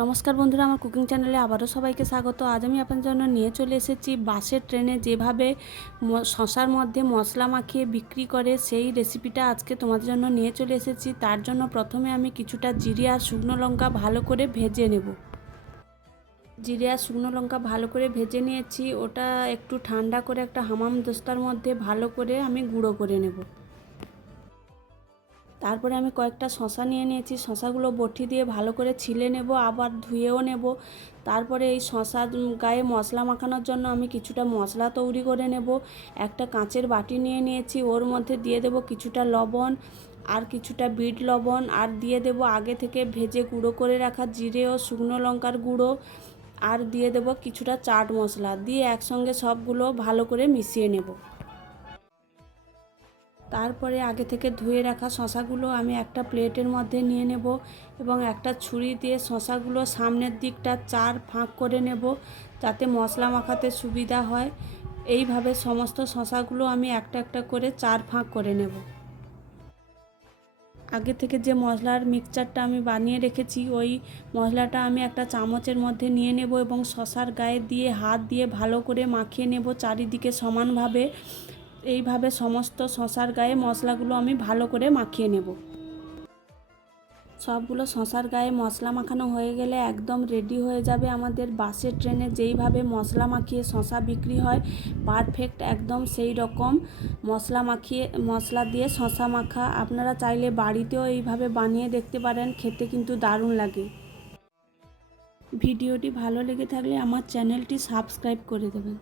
নমস্কার বন্ধুরা, আমার কুকিং চ্যানেলে আবারও সবাইকে স্বাগত। আজ আমি আপনাদের জন্য নিয়ে চলে এসেছি বাসের ট্রেনে যেভাবে শশার মধ্যে মশলা মাখিয়ে বিক্রি করে সেই রেসিপিটা আজকে তোমাদের জন্য নিয়ে চলে এসেছি। তার জন্য প্রথমে আমি কিছুটা জিরে আর শুকনো লঙ্কা ভালো করে ভেজে নেব। জিরে আর শুকনো লঙ্কা ভালো করে ভেজে নিয়েছি, ওটা একটু ঠান্ডা করে একটা হামাম দস্তার মধ্যে ভালো করে আমি গুঁড়ো করে নেব। তারপরে আমি কয়েকটা শশা নিয়ে নিয়েছি, শশাগুলো বটি দিয়ে ভালো করে ছিলে নেব, আবার ধুয়েও নেব। তারপরে এই শশার গায়ে মশলা মাখানোর জন্য আমি কিছুটা মশলা তৈরি করে নেব। একটা কাঁচের বাটি নিয়ে নিয়েছি, ওর মধ্যে দিয়ে দেব কিছুটা লবণ আর কিছুটা বিট লবণ, আর দিয়ে দেব আগে থেকে ভেজে গুঁড়ো করে রাখা জিরে ও শুকনো লঙ্কার গুঁড়ো, আর দিয়ে দেব কিছুটা চাট মশলা, দিয়ে একসঙ্গে সবগুলো ভালো করে মিশিয়ে নেব। তারপরে আগে থেকে ধুয়ে রাখা শশাগুলো আমি একটা প্লেটের মধ্যে নিয়ে নেব এবং একটা ছুরি দিয়ে শশাগুলো সামনের দিকটা 4 ফাঁক করে নেব যাতে মশলা মাখাতে সুবিধা হয়। এইভাবে সমস্ত শশাগুলো আমি একটা একটা করে 4 ফাঁক করে নেব। আগে থেকে যে মশলার মিক্সচারটা আমি বানিয়ে রেখেছি ওই মশলাটা আমি একটা চামচের মধ্যে নিয়ে নেব এবং শশার গায়ে দিয়ে হাত দিয়ে ভালো করে মাখিয়ে নেব চারিদিকে সমানভাবে। এইভাবে সমস্ত শশার গায়ে মশলাগুলো আমি ভালো করে মাখিয়ে নেব। সবগুলো শশার গায়ে মশলা মাখানো হয়ে গেলে একদম রেডি হয়ে যাবে আমাদের বাসের ট্রেনে যেইভাবে মশলা মাখিয়ে শশা বিক্রি হয়, পারফেক্ট একদম সেই রকম মশলা দিয়ে শশা মাখা। আপনারা চাইলে বাড়িতেও এইভাবে বানিয়ে দেখতে পারেন, খেতে কিন্তু দারুণ লাগে। ভিডিওটি ভালো লেগে থাকলে আমার চ্যানেলটি সাবস্ক্রাইব করে দেবেন।